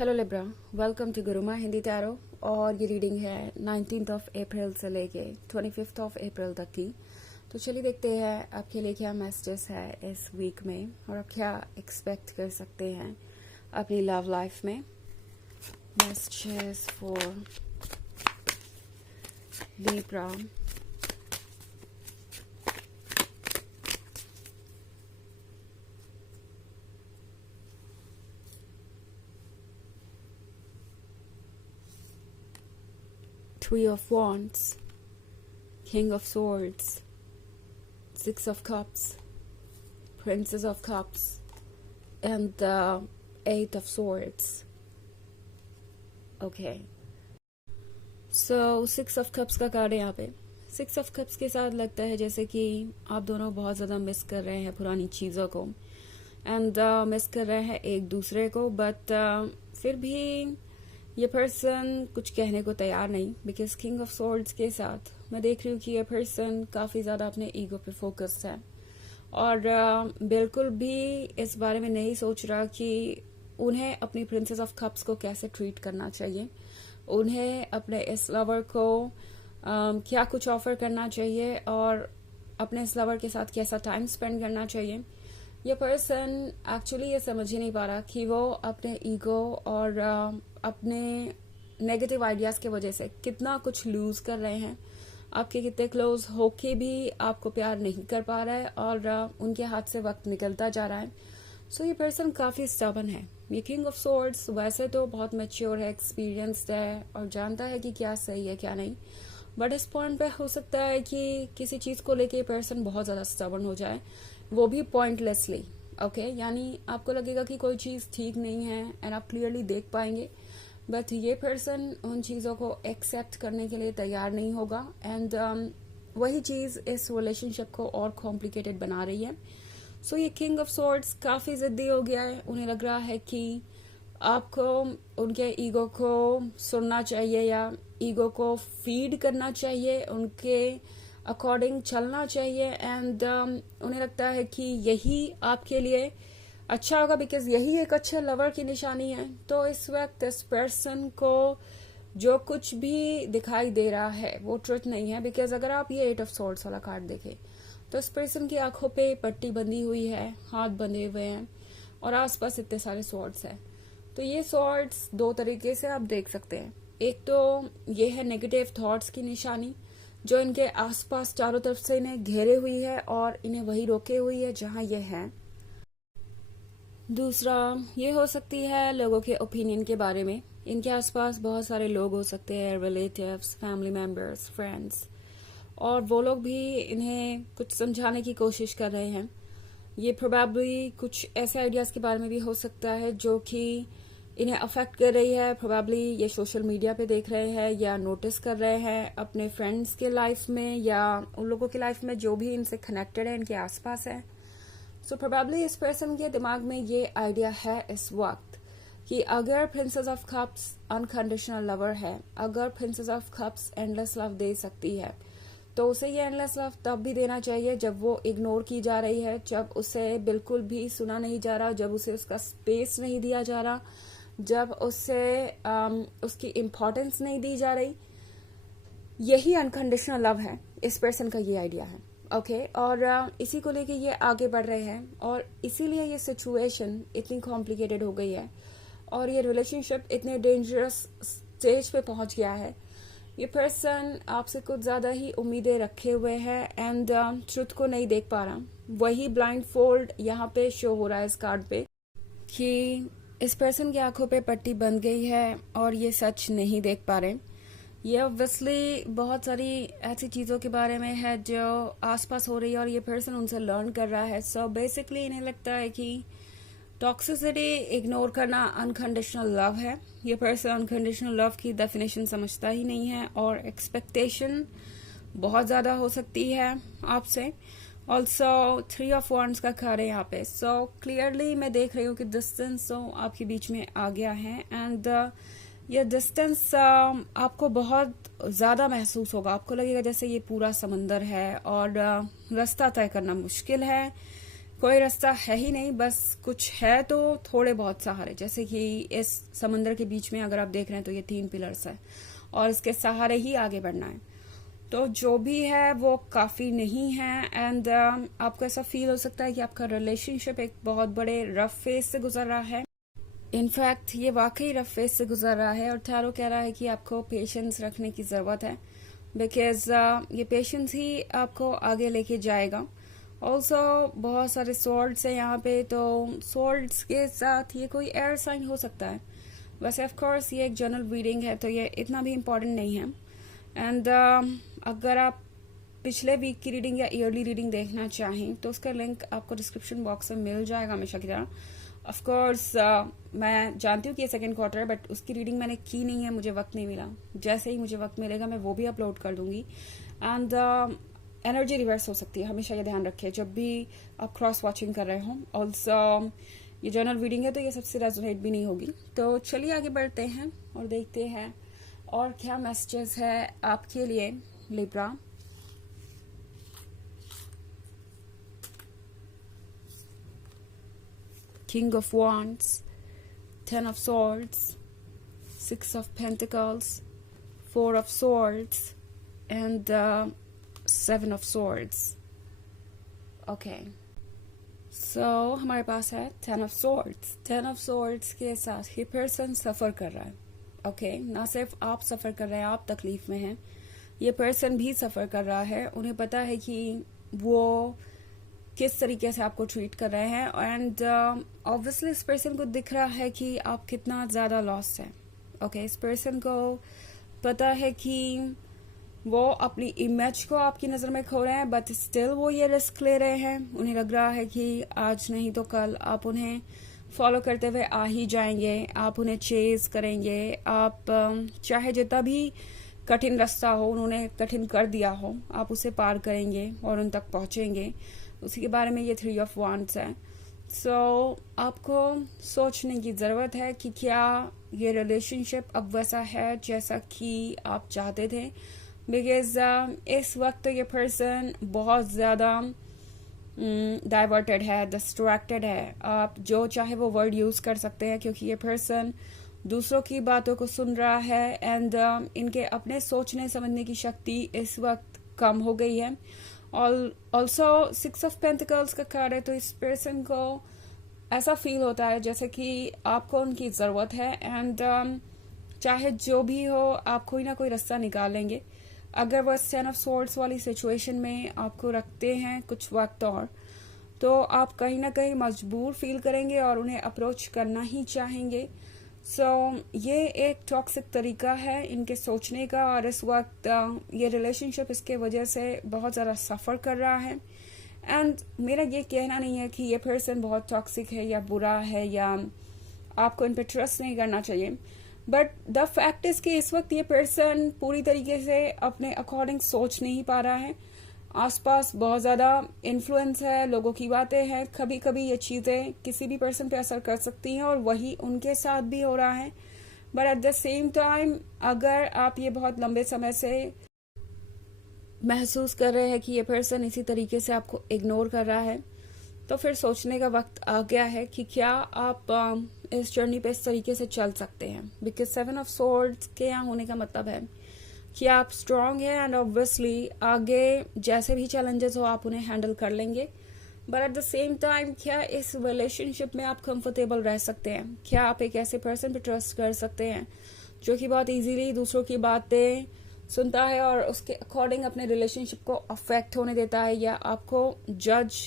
Hello Libra, welcome to Guruma Hindi tarot. और ये reading है 19 अप्रैल से लेके 25 अप्रैल तक की। तो चलिए देखते हैं आपके लिए क्या मैसेजेस है इस वीक में और आप क्या एक्सपेक्ट कर सकते हैं अपनी लव लाइफ में। Messages for Libra. Three of Wands, King of Swords, Six of Cups, Princess of Cups, and the Eight of Swords. Okay. So Six of Cups का कार्ड है यहाँ पे। Six of Cups के साथ लगता है जैसे कि आप दोनों बहुत ज़्यादा मिस कर रहे हैं पुरानी चीज़ों को एंड मिस कर रहे हैं एक दूसरे को, बट फिर भी ये पर्सन कुछ कहने को तैयार नहीं। बिकॉज किंग ऑफ सोर्ड्स के साथ मैं देख रही हूँ कि ये पर्सन काफ़ी ज़्यादा अपने ईगो पे फोकस्ड है और बिल्कुल भी इस बारे में नहीं सोच रहा कि उन्हें अपनी प्रिंसेस ऑफ कप्स को कैसे ट्रीट करना चाहिए, उन्हें अपने इस लवर को क्या कुछ ऑफर करना चाहिए और अपने इस लवर के साथ कैसा टाइम स्पेंड करना चाहिए। ये पर्सन एक्चुअली ये समझ ही नहीं पा रहा कि वो अपने ईगो और अपने नेगेटिव आइडियाज की वजह से कितना कुछ लूज कर रहे हैं। आपके कितने क्लोज होके भी आपको प्यार नहीं कर पा रहा है और उनके हाथ से वक्त निकलता जा रहा है। सो ये पर्सन काफी स्टबर्न है। ये किंग ऑफ सोर्ड्स वैसे तो बहुत मैच्योर है, एक्सपीरियंस्ड है और जानता है कि क्या सही है क्या नहीं, बट इस पॉइंट पे हो सकता है कि किसी चीज को लेके पर्सन बहुत ज्यादा स्टबर्न हो जाए, वो भी पॉइंटलेसली। ओके, यानी आपको लगेगा कि कोई चीज ठीक नहीं है एंड आप क्लियरली देख पाएंगे, बट ये पर्सन उन चीजों को एक्सेप्ट करने के लिए तैयार नहीं होगा एंड वही चीज इस रिलेशनशिप को और कॉम्प्लिकेटेड बना रही है। सो ये किंग ऑफ सोर्ड्स काफी जिद्दी हो गया है। उन्हें लग रहा है कि आपको उनके ईगो को सुनना चाहिए या ईगो को फीड करना चाहिए, उनके अकॉर्डिंग चलना चाहिए एंड उन्हें लगता है कि यही आपके लिए अच्छा होगा बिकॉज यही एक अच्छे लवर की निशानी है। तो इस वक्त इस पर्सन को जो कुछ भी दिखाई दे रहा है वो ट्रुथ नहीं है। बिकॉज अगर आप ये एट ऑफ सोर्ड्स वाला कार्ड देखें तो इस पर्सन की आंखों पे पट्टी बंधी हुई है, हाथ बंधे हुए हैं और आसपास इतने सारे स्वॉर्ड्स हैं। तो ये स्वॉर्ड्स दो तरीके से आप देख सकते हैं। एक तो ये है नेगेटिव थॉट्स की निशानी जो इनके आसपास चारों तरफ से इन्हें घेरे हुई है और इन्हें वही रोके हुई है जहां ये है। दूसरा ये हो सकती है लोगों के ओपिनियन के बारे में। इनके आसपास बहुत सारे लोग हो सकते हैं, रिलेटिव्स, फैमिली मेंबर्स, फ्रेंड्स, और वो लोग भी इन्हें कुछ समझाने की कोशिश कर रहे हैं। ये प्रोबेबली कुछ ऐसे आइडियाज के बारे में भी हो सकता है जो कि इन्हें अफेक्ट कर रही है। प्रोबेबली ये सोशल मीडिया पे देख रहे हैं या नोटिस कर रहे हैं अपने फ्रेंड्स के लाइफ में या उन लोगों की लाइफ में जो भी इनसे कनेक्टेड है, इनके आसपास है। सो प्रोबेबली इस पर्सन के दिमाग में ये आइडिया है इस वक्त कि अगर princess of cups unconditional lover है, अगर princess of cups endless love दे सकती है तो उसे ये एंडलेस लव तब भी देना चाहिए जब वो इग्नोर की जा रही है, जब उसे बिल्कुल भी सुना नहीं जा रहा, जब उसे उसका स्पेस नहीं दिया जा रहा, जब उसे उसकी इम्पोर्टेंस नहीं दी जा रही। यही अनकंडीशनल लव है। इस पर्सन का ये आइडिया है। ओके, और इसी को लेके ये आगे बढ़ रहे हैं और इसीलिए ये सिचुएशन इतनी कॉम्प्लिकेटेड हो गई है और ये रिलेशनशिप इतने डेंजरस स्टेज पे पहुंच गया है। ये पर्सन आपसे कुछ ज्यादा ही उम्मीदें रखे हुए है एंड ट्रुथ को नहीं देख पा रहा। वही ब्लाइंड फोल्ड यहाँ पे शो हो रहा है इस कार्ड पे कि इस पर्सन की आंखों पे पट्टी बंध गई है और ये सच नहीं देख पा रहे। ये ऑब्वियसली बहुत सारी ऐसी चीज़ों के बारे में है जो आसपास हो रही है और ये पर्सन उनसे लर्न कर रहा है। सो बेसिकली इन्हें लगता है कि टॉक्सिसिटी इग्नोर करना अनकंडीशनल लव है। ये पर्सन अनकंडीशनल लव की डेफिनेशन समझता ही नहीं है और एक्सपेक्टेशन बहुत ज़्यादा हो सकती है आपसे। ऑल्सो थ्री ऑफ वॉन्ड्स का कार्ड है यहाँ पे। सो क्लियरली मैं देख रही हूँ कि डिस्टेंस आपके बीच में आ गया है एंड ये डिस्टेंस आपको बहुत ज़्यादा महसूस होगा। आपको लगेगा जैसे ये पूरा समंदर है और रास्ता तय करना मुश्किल है, कोई रास्ता है ही नहीं, बस कुछ है तो थोड़े बहुत सहारे, जैसे कि इस समंदर के बीच में अगर आप देख रहे हैं तो ये 3 पिलर्स है और इसके सहारे ही आगे बढ़ना है। तो जो भी है वो काफ़ी नहीं है। एंड आपको ऐसा फील हो सकता है कि आपका रिलेशनशिप एक बहुत बड़े रफ फेज से गुजर रहा है। इनफैक्ट ये वाकई रफ फेज से गुजर रहा है और टैरो कह रहा है कि आपको पेशेंस रखने की ज़रूरत है, बिकॉज ये पेशेंस ही आपको आगे लेके जाएगा। ऑल्सो बहुत सारे सॉर्ड्स है यहाँ पे, तो सॉर्ड्स के साथ ये कोई एयर साइन हो सकता है। वैसे ऑफ कोर्स ये एक जनरल रीडिंग है तो ये इतना भी इम्पोर्टेंट नहीं है। एंड अगर आप पिछले वीक की रीडिंग या ईयरली रीडिंग देखना चाहें तो उसका लिंक आपको डिस्क्रिप्शन बॉक्स में मिल जाएगा हमेशा की तरह। ऑफ कोर्स मैं जानती हूँ कि ये सेकेंड क्वार्टर है, बट उसकी रीडिंग मैंने की नहीं है, मुझे वक्त नहीं मिला। जैसे ही मुझे वक्त मिलेगा मैं वो भी अपलोड कर दूंगी। एंड एनर्जी रिवर्स हो सकती है, हमेशा ये ध्यान रखिए जब भी आप क्रॉस वॉचिंग कर रहे हो। ऑल्सो ये जर्नल रीडिंग है तो ये सबसे रेजोनेट भी नहीं होगी। तो चलिए आगे बढ़ते हैं और देखते हैं और क्या मैसेजेस है आपके लिए Libra. King of Wands, 10 of Swords, 6 of Pentacles, 4 of Swords, and 7 of Swords. Okay. So हमारे पास है 10 of Swords. 10 of Swords के साथ ये पर्सन सफ़र कर रहा है। Okay? ना सिर्फ आप सफ़र कर रहे हैं, आप तकलीफ में हैं, ये पर्सन भी सफ़र कर रहा है। उन्हें पता है कि वो किस तरीके से आपको ट्रीट कर रहे हैं। एंड ऑब्वियसली इस पर्सन को दिख रहा है कि आप कितना ज़्यादा लॉस्ट हैं। ओके, इस पर्सन को पता है कि वो अपनी इमेज को आपकी नज़र में खो रहे हैं, बट स्टिल वो ये रिस्क ले रहे हैं। उन्हें लग रहा है कि आज नहीं तो कल आप उन्हें फॉलो करते हुए आ ही जाएंगे, आप उन्हें चेज करेंगे। आप चाहे जितना भी कठिन रास्ता हो, उन्होंने कठिन कर दिया हो, आप उसे पार करेंगे और उन तक पहुंचेंगे। उसी के बारे में ये 3 ऑफ वांड्स है। सो आपको सोचने की ज़रूरत है कि क्या ये रिलेशनशिप अब वैसा है जैसा कि आप चाहते थे। बिकॉज इस वक्त तो ये पर्सन बहुत ज़्यादा डाइवर्टेड है, डिस्ट्रैक्टेड है। आप जो चाहे वो वर्ड यूज़ कर सकते हैं, क्योंकि ये पर्सन दूसरों की बातों को सुन रहा है। एंड इनके अपने सोचने समझने की शक्ति इस वक्त कम हो गई है। ऑल्सो 6 ऑफ पेंटिकल्स का कार्ड है, तो इस पर्सन को ऐसा फील होता है जैसे कि आपको उनकी ज़रूरत है। एंड चाहे जो भी हो, आप कोई ना कोई रास्ता निकालेंगे। अगर वो 10 ऑफ स्वॉर्ड्स वाली सिचुएशन में आपको रखते हैं कुछ वक्त और, तो आप कहीं ना कहीं मजबूर फील करेंगे और उन्हें अप्रोच करना ही चाहेंगे। सो ये एक टॉक्सिक तरीका है इनके सोचने का, और इस वक्त ये रिलेशनशिप इसके वजह से बहुत ज़्यादा सफ़र कर रहा है। एंड मेरा ये कहना नहीं है कि ये पर्सन बहुत टॉक्सिक है या बुरा है या आपको इन पर ट्रस्ट नहीं करना चाहिए, बट द फैक्ट इज़ कि इस वक्त ये पर्सन पूरी तरीके से अपने अकॉर्डिंग सोच नहीं पा रहा है। आसपास बहुत ज़्यादा इन्फ्लुएंस है, लोगों की बातें हैं, कभी कभी ये चीज़ें किसी भी पर्सन पे असर कर सकती हैं और वही उनके साथ भी हो रहा है। But at the same time अगर आप ये बहुत लंबे समय से महसूस कर रहे हैं कि ये पर्सन इसी तरीके से आपको इग्नोर कर रहा है, तो फिर सोचने का वक्त आ गया है कि क्या आप इस जर्नी पे इस तरीके से चल सकते हैं। बिकॉज 7 ऑफ स्वॉर्ड्स के यहाँ होने का मतलब है कि आप स्ट्रांग हैं एंड ऑब्वियसली आगे जैसे भी चैलेंजेस हो आप उन्हें हैंडल कर लेंगे। But at the same time क्या इस रिलेशनशिप में आप कंफर्टेबल रह सकते हैं? क्या आप एक ऐसे पर्सन पे ट्रस्ट कर सकते हैं जो कि बहुत इजीली दूसरों की बातें सुनता है और उसके अकॉर्डिंग अपने रिलेशनशिप को अफेक्ट होने देता है या आपको जज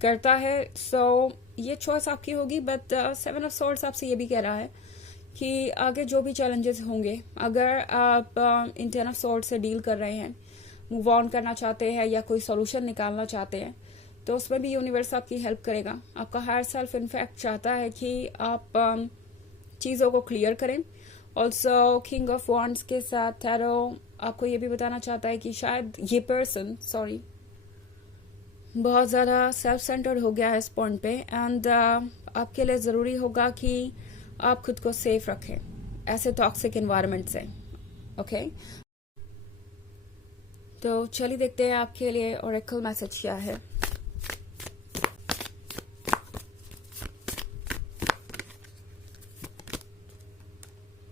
करता है? सो ये चॉइस आपकी होगी। बट 7 ऑफ स्वॉर्ड्स आपसे ये भी कह रहा है कि आगे जो भी चैलेंजेस होंगे, अगर आप इन 10 ऑफ स्वॉर्ड्स से डील कर रहे हैं, मूव ऑन करना चाहते हैं या कोई सोल्यूशन निकालना चाहते हैं, तो उसमें भी यूनिवर्स आपकी हेल्प करेगा। आपका हायर सेल्फ इनफैक्ट चाहता है कि आप चीज़ों को क्लियर करें। ऑल्सो किंग ऑफ वॉन्ड्स के साथ टैरो आपको ये भी बताना चाहता है कि शायद ये पर्सन बहुत ज़्यादा सेल्फ सेंटर्ड हो गया है इस पॉइंट पे। एंड आपके लिए ज़रूरी होगा कि आप खुद को सेफ रखें ऐसे टॉक्सिक एनवायरनमेंट से। ओके, तो चलिए देखते हैं आपके लिए ओरेकल मैसेज क्या है।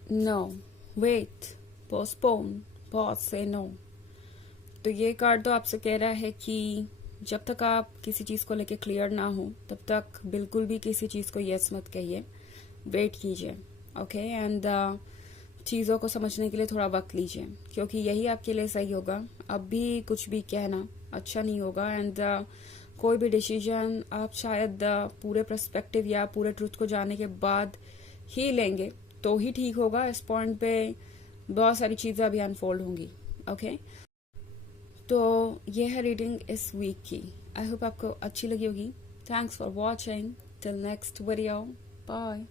नो, वेट, पोस्टपोन, पॉज, से नो। तो ये कार्ड तो आपसे कह रहा है कि जब तक आप किसी चीज़ को लेके क्लियर ना हो तब तक बिल्कुल भी किसी चीज़ को यस मत कहिए, वेट कीजिए। ओके, एंड चीज़ों को समझने के लिए थोड़ा वक्त लीजिए, क्योंकि यही आपके लिए सही होगा। अब भी कुछ भी कहना अच्छा नहीं होगा, एंड कोई भी डिसीजन आप शायद पूरे पर्सपेक्टिव या पूरे ट्रुथ को जानने के बाद ही लेंगे तो ही ठीक होगा। इस पॉइंट पे बहुत सारी चीज़ें अभी अनफोल्ड होंगी। ओके, तो ये है रीडिंग इस वीक की। आई होप आपको अच्छी लगी होगी। Thanks for watching, till next video, bye.